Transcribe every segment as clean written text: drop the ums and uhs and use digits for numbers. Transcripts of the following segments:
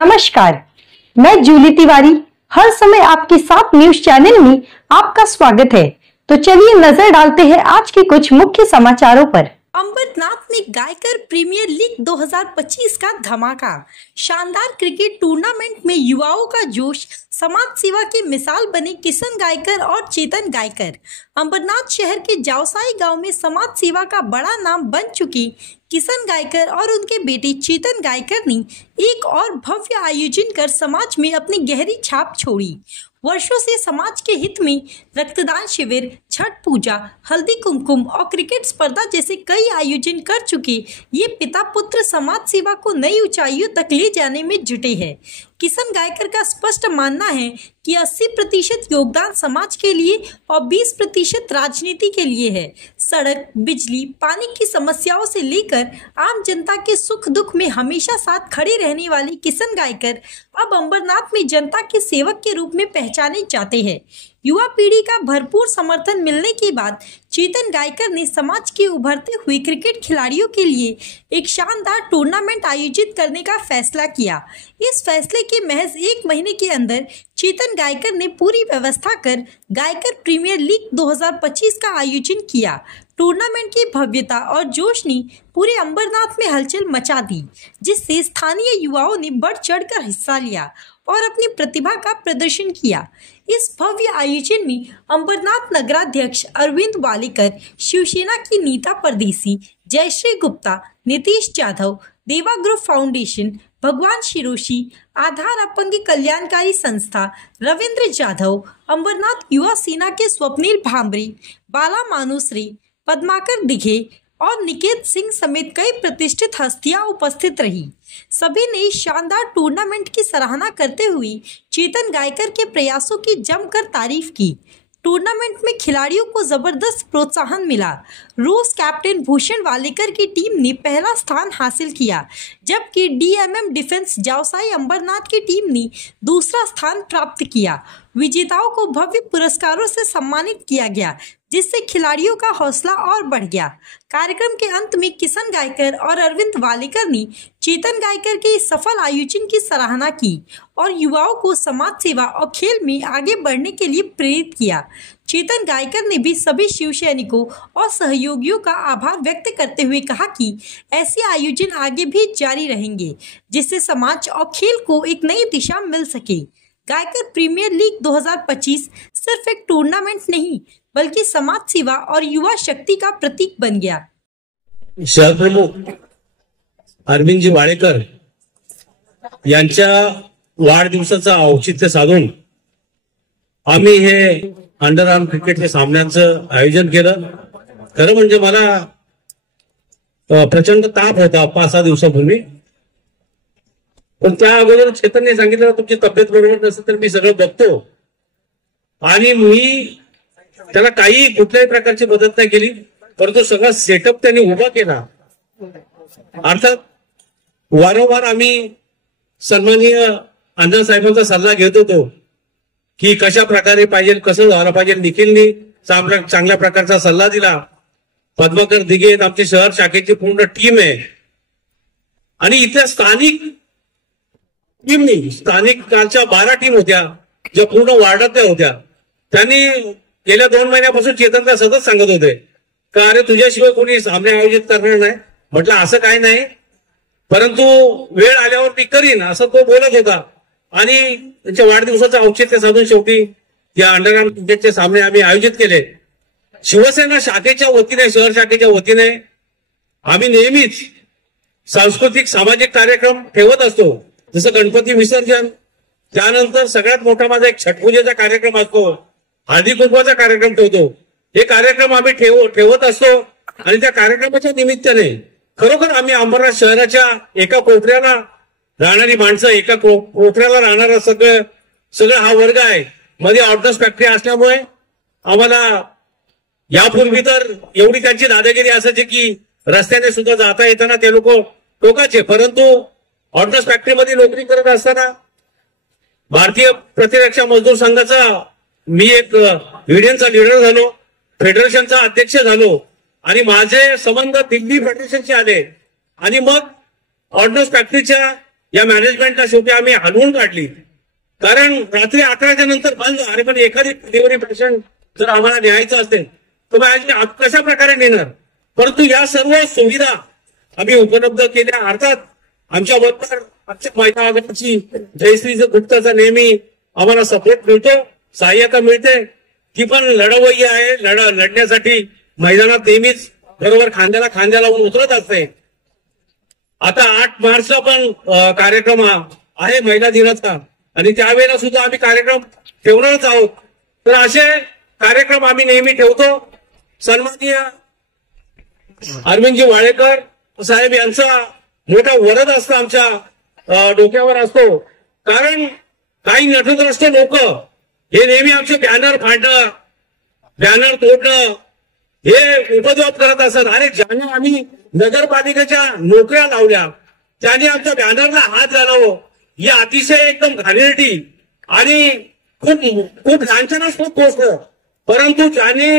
नमस्कार, मैं जूली तिवारी हर समय आपके साथ न्यूज चैनल में आपका स्वागत है। तो चलिए नजर डालते हैं आज के कुछ मुख्य समाचारों पर। अंबरनाथ में गायकर प्रीमियर लीग 2025 का धमाका। शानदार क्रिकेट टूर्नामेंट में युवाओं का जोश, समाज सेवा की मिसाल बने किशन गायकर और चेतन गायकर। अंबरनाथ शहर के जावसाई गांव में समाज सेवा का बड़ा नाम बन चुकी किशन गायकर और उनके बेटे चेतन गायकर ने एक और भव्य आयोजन कर समाज में अपनी गहरी छाप छोड़ी। वर्षों से समाज के हित में रक्तदान शिविर, छठ पूजा, हल्दी कुमकुम और क्रिकेट स्पर्धा जैसे कई आयोजन कर चुके ये पिता पुत्र समाज सेवा को नई ऊंचाइयों तक ले जाने में जुटे हैं। किशन गायकर का स्पष्ट मानना है कि 80% योगदान समाज के लिए और 20% राजनीति के लिए है। सड़क, बिजली, पानी की समस्याओं से लेकर आम जनता के सुख दुख में हमेशा साथ खड़े रहने वाले किशन गायकर अब अंबरनाथ में जनता के सेवक के रूप में पहचाने जाते हैं। युवा पीढ़ी का भरपूर समर्थन मिलने के बाद चेतन गायकर ने समाज के उभरते हुए क्रिकेट खिलाड़ियों के लिए एक शानदार टूर्नामेंट आयोजित करने का फैसला किया। इस फैसले के महज एक महीने के अंदर चेतन गायकर ने पूरी व्यवस्था कर गायकर प्रीमियर लीग 2025 का आयोजन किया। टूर्नामेंट की भव्यता और जोश ने पूरे अंबरनाथ में हलचल मचा दी, जिससे स्थानीय युवाओं ने बढ़ चढ़कर हिस्सा लिया और अपनी प्रतिभा का प्रदर्शन किया। इस भव्य आयोजन में अंबरनाथ नगराध्यक्ष अरविंद वालेकर, शिवसेना की नीता परदेसी, जयश्री गुप्ता, नीतीश जाधव, देवा ग्रुप फाउंडेशन, भगवान शिरोशी, आधार अपंग कल्याणकारी संस्था, रविंद्र जाधव, अंबरनाथ युवा सेना के स्वप्निल भांबरे, बाला मानुश्री, पद्माकर दिघे और निकेत सिंह समेत कई प्रतिष्ठित हस्तियां उपस्थित रही। सभी ने इस शानदार टूर्नामेंट की सराहना करते हुए चेतन गायकर के प्रयासों की जमकर तारीफ की। टूर्नामेंट में खिलाड़ियों को जबरदस्त प्रोत्साहन मिला। रूस कैप्टन भूषण वालेकर की टीम ने पहला स्थान हासिल किया, जबकि डीएमएम डिफेंस जावसाई अंबरनाथ की टीम ने दूसरा स्थान प्राप्त किया। विजेताओं को भव्य पुरस्कारों से सम्मानित किया गया, जिससे खिलाड़ियों का हौसला और बढ़ गया। कार्यक्रम के अंत में किशन गायकर और अरविंद वालेकर ने चेतन गायकर के इस सफल आयोजन की सराहना की और युवाओं को समाज सेवा और खेल में आगे बढ़ने के लिए प्रेरित किया। चेतन गायकर ने भी सभी शिव सैनिकों और सहयोगियों का आभार व्यक्त करते हुए कहा कि ऐसे आयोजन आगे भी जारी रहेंगे, जिससे समाज और खेल को एक नई दिशा मिल सके। गायकर प्रीमियर लीग 2025 सिर्फ एक टूर्नामेंट नहीं, बल्कि समाज सेवा और युवा शक्ति का प्रतीक बन गया। शहर प्रमुख अरविंदजी वाडेकर यांच्या वाढदिवसाचं औचित्य साधून आम्ही हे अंडरआर्म क्रिकेटच्या सामन्यांचं आयोजन केलं। खरं म्हणजे मला प्रचंड ताप होता 5-6 दिवसापूर्वी, पण त्या अगोदर चेतनने सांगितलं तुमची तब्येत बरोबर नसेल तर मी सगळं बघतो, आणि मी त्याला काही कुठल्याही प्रकारची मदत नाही केली, परंतु सगळा सेटअप त्यांनी उभा केला। अर्थात वारंवार आम्ही सन्माननीय अण्णा साहेबांचा सल्ला घेत होतो की कशा प्रकारे पाहिजे, कसं झालं पाहिजे। निखिलनी चांगल्या प्रकारचा सल्ला दिला। पद्माकर दिघे आमची शहर शाखेची पूर्ण टीम आहे, आणि इथल्या स्थानिक टीमनी, स्थानिक कालच्या 12 टीम होत्या ज्या पूर्ण वार्डातल्या होत्या, त्यांनी गेल्या 2 महिन्यापासून चेतनला सतत सांगत होते का अरे तुझ्याशिवाय कोणी सामने आयोजित करणार नाही। म्हटलं असं काही नाही, परंतु वेळ आल्यावर मी करीन असं तो बोलत होता, आणि त्यांच्या वाढदिवसाचं औचित्य साधून शेवटी या अंडरआर्म क्रिकेटचे सामने आम्ही आयोजित केले। शिवसेना शाखेच्या वतीने, शहर शाखेच्या वतीने आम्ही नेहमीच सांस्कृतिक सामाजिक कार्यक्रम ठेवत असतो, जसं गणपती विसर्जन, त्यानंतर सगळ्यात मोठा माझा एक छठ पूजेचा कार्यक्रम असतो, हळदी कुंकवाचा कार्यक्रम ठेवतो। हे कार्यक्रम आम्ही ठेवत असतो, आणि त्या कार्यक्रमाच्या निमित्ताने खरोखर आम्ही अंबरनाथ शहराच्या एका कोपऱ्याला राहणारी माणसं, एका कोपऱ्याला राहणारा सगळं हा वर्ग आहे। मध्ये ऑर्डर्स फॅक्टरी असल्यामुळे आम्हाला यापूर्वी तर एवढी त्यांची दादागिरी असायची की रस्त्याने सुद्धा जाता येताना ते लोक टोकाचे, परंतु ऑर्डर्स फॅक्टरीमध्ये नोकरी करत असताना भारतीय प्रतिरक्षा मजदूर संघाचा मी एक युनियनचा लीडर झालो, फेडरेशनचा अध्यक्ष झालो, आणि माझे संबंध दिल्ली फेडरेशनचे आले, आणि मग ऑर्डनन्स फॅक्टरीच्या या मॅनेजमेंटला शेवटी आम्ही हलवून काढली. कारण रात्री 11च्या नंतर बंद. अरे पण एखादी डिलिव्हरी पेशंट जर आम्हाला न्यायचं असेल तर मग कशा प्रकारे नेणार. परंतु या सर्व सुविधा आम्ही उपलब्ध केल्या. अर्थात आमच्या बरोबर महिला आघाडीची जयश्री गुप्ताचा नेहमी आम्हाला सपोर्ट मिळतो, सहाय्यता मिळते. ती पण लढवय्यी आहे. लढण्यासाठी मैदानात नेहमीच बरोबर खांद्याला खांद्या लावून उतरत असते. आता 8 मार्चला पण कार्यक्रम आहे महिला दिनाचा आणि त्यावेळेला सुद्धा आम्ही कार्यक्रम ठेवणारच आहोत. तर असे कार्यक्रम आम्ही नेहमी ठेवतो. सन्माननीय अरविंदजी वाळेकर साहेब यांचा मोठा वरद असतो आमच्या डोक्यावर असतो. कारण काही नटद्रष्ट लोक हे नेहमी आमचे बॅनर फाडणं, बॅनर तोडणं हे उपद्व्याप करत असतात. अरे ज्याने आम्ही नगरपालिकेच्या नोकऱ्या लावल्या त्याने आमच्या बॅनरला हात घालावं ही अतिशय एकदम घाणेरडी आणि खूप खूप लांछनास्पद गोष्ट. परंतु ज्याने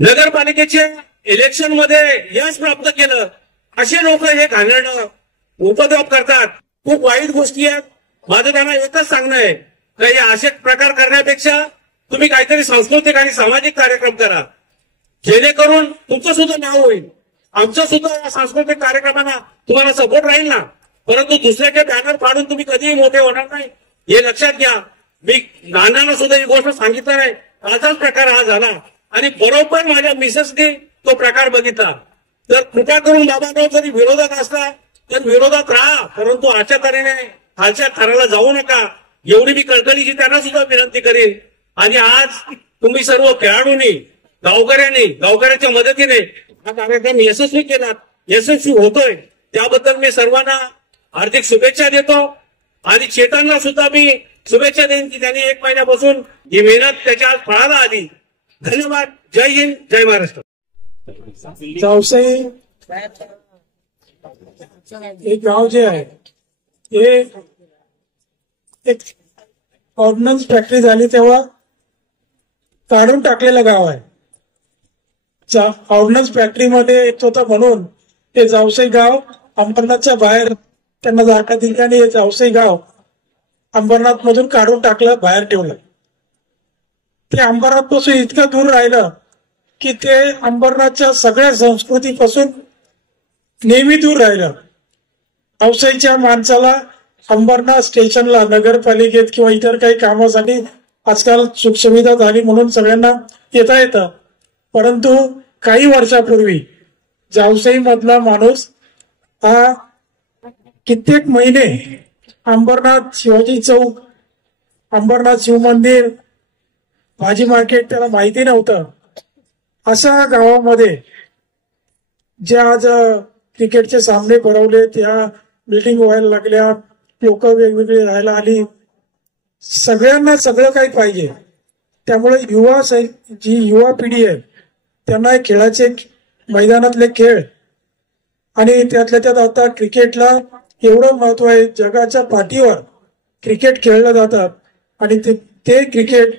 नगरपालिकेच्या इलेक्शन मध्ये यश प्राप्त केलं असे लोक हे घाणेरडं उपद्व्याप करतात. खूप वाईट गोष्टी आहेत. माझं त्यांना एकच सांगणं आहे की असे प्रकार करण्यापेक्षा तुम्ही काहीतरी सांस्कृतिक आणि सामाजिक कार्यक्रम करा जेणेकरून तुमचं सुद्धा नाव होईल. आमचं सुद्धा या सांस्कृतिक कार्यक्रमांना तुम्हाला सपोर्ट राहील ना. परंतु दुसऱ्याचे बॅनर फाडून तुम्ही कधीही मोठे होणार नाही हे लक्षात घ्या. मी नानांना सुद्धा ही गोष्ट सांगितलं आहे. असाच प्रकार हा झाला आणि बरोबर माझ्या मिसेसने तो प्रकार बघितला. तर कृपा करून बाबांनो जरी विरोधात असला तर विरोधात राहा, परंतु अशा तऱ्हेने खालच्या थराला जाऊ नका एवढी मी कळकळीची त्यांना सुद्धा विनंती करेन. आणि आज तुम्ही सर्व खेळाडूंनी गावकऱ्याच्या मदतीने हा कार्यक्रम यशस्वी केला, यशस्वी होतोय त्याबद्दल मी सर्वांना हार्दिक शुभेच्छा देतो. आणि चेतनला सुद्धा मी शुभेच्छा देईन की त्यांनी 1 महिन्यापासून ही मेहनत त्याच्या आज फळाला आली. धन्यवाद. जय हिंद, जय महाराष्ट्र. जावसाई एक गाव जे आहे हे एक ऑर्डनन्स फॅक्टरी झाली तेव्हा काढून टाकलेलं गाव आहे. ऑर्डनन्स फॅक्टरीमध्ये येत होता म्हणून हे जावसाई गाव अंबरनाथच्या बाहेर त्यांना जागा दिली आणि हे जावसाई गाव अंबरनाथ मधून काढून टाकलं, बाहेर ठेवलं. ते अंबरनाथ पासून इतकं दूर राहिलं की ते अंबरनाथच्या सगळ्या संस्कृतीपासून नेहमी दूर राहिलं. जावसाईच्या माणसाला अंबरनाथ स्टेशनला नगरपालिकेत किंवा इतर काही कामासाठी आजकाल सुखसुविधा झाली म्हणून सगळ्यांना येता येतं. परंतु काही वर्षापूर्वी जावसाई मधला माणूस हा कित्येक महिने अंबरनाथ शिवाजी चौक, अंबरनाथ शिव मंदिर, भाजी मार्केट त्याला माहिती नव्हतं. अशा गावामध्ये जे आज क्रिकेटचे सामने भरवले, त्या बिल्डिंग व्हायला लागल्या, लोक वेगवेगळी राहायला आली, सगळ्यांना सगळं काही पाहिजे. त्यामुळे जी युवा पिढी आहे त्यांना खेळाचे मैदानातले खेळ आणि त्यातल्या त्यात आता क्रिकेटला एवढं महत्व आहे. जगाच्या पाठीवर क्रिकेट खेळलं जातात आणि ते क्रिकेट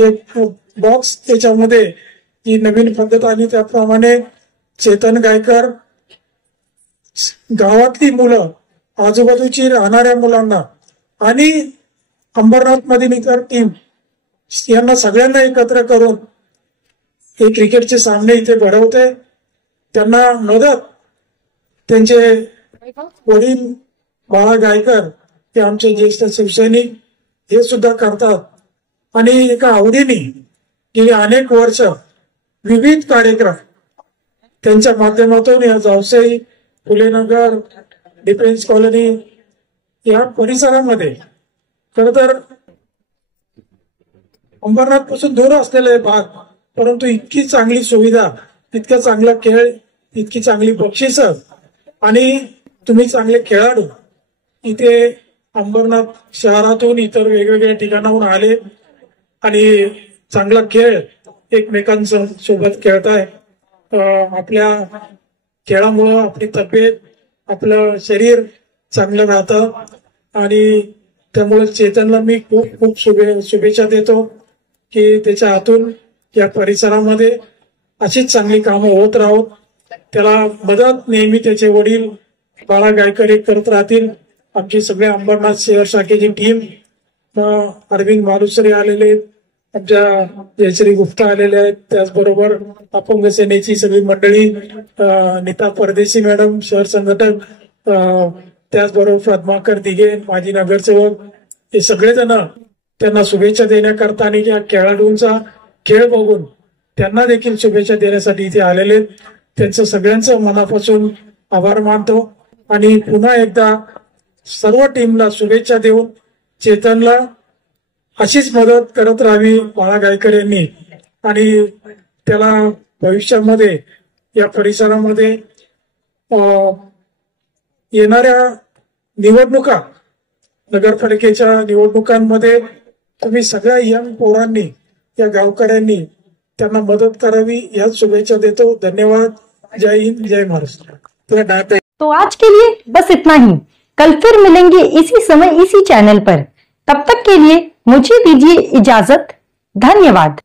एक बॉक्स त्याच्यामध्ये जी नवीन पद्धत आली त्याप्रमाणे चेतन गायकर गावातली मुलं, आजूबाजूची राहणाऱ्या मुलांना आणि अंबरनाथ मधील इतर टीम यांना सगळ्यांना एकत्र करून हे क्रिकेटचे सामने इथे भरवते. त्यांना मदत त्यांचे वडील बाळा गायकर हे आमचे ज्येष्ठ शिवसैनिक हे सुद्धा करतात. आणि एका आवडीने गेली अनेक वर्ष विविध कार्यक्रम त्यांच्या माध्यमातून या जावसाई, फुलेनगर, डिफेन्स कॉलनी या परिसरामध्ये खर तर अंबरनाथ पासून दूर असलेला भाग, परंतु इतकी चांगली सुविधा, इतका चांगला खेळ, इतकी चांगली बक्षिसं आणि तुम्ही चांगले खेळाडू इथे अंबरनाथ शहरातून इतर वेगवेगळ्या ठिकाणाहून आले आणि चांगला खेळ एकमेकांसोबत खेळताय. आपल्या खेळामुळं आपली तब्येत, आपलं शरीर चांगलं राहतं आणि त्यामुळे चेतनला मी खूप खूप शुभेच्छा देतो की त्याच्या हातून या परिसरामध्ये अशीच चांगली कामं होत राहोत. त्याला मदत नेहमी त्याचे वडील बाळा गायकर एक करत राहतील. आमची सगळ्या अंबरनाथ शहर शाखेची टीम, अरविंद मालुसरे आलेले, आमच्या जयश्री गुप्ता आलेले आहेत, त्याचबरोबर अपंग सेनेची सगळी मंडळी, नीता परदेशी मॅडम शहर संघटक, त्याचबरोबर पद्माकर दिघे माजी नगरसेवक, हे सगळेजण त्यांना शुभेच्छा देण्याकरता आणि या खेळाडूंचा खेळ बघून त्यांना देखील शुभेच्छा देण्यासाठी इथे आलेले. त्यांचं सगळ्यांचं मनापासून आभार मानतो आणि पुन्हा एकदा सर्व टीमला शुभेच्छा देऊन चेतनला अशीच मदत करत राहावी बाळा गायकर यांनी आणि त्याला भविष्यामध्ये या परिसरामध्ये येणाऱ्या निवडणुका, नगरपालिकेच्या निवडणुकांमध्ये तुम्ही सगळ्या यंग पोरांनी, या गावकऱ्यांनी त्यांना मदत करावी याच शुभेच्छा देतो. धन्यवाद. जय हिंद, जय महाराष्ट्र. तो आज के लिए बस इतना ही. कल फिर मिलेंगे इसी समय इसी चैनल पर. तब तक के लिए मुझे दीजिए इजाजत. धन्यवाद.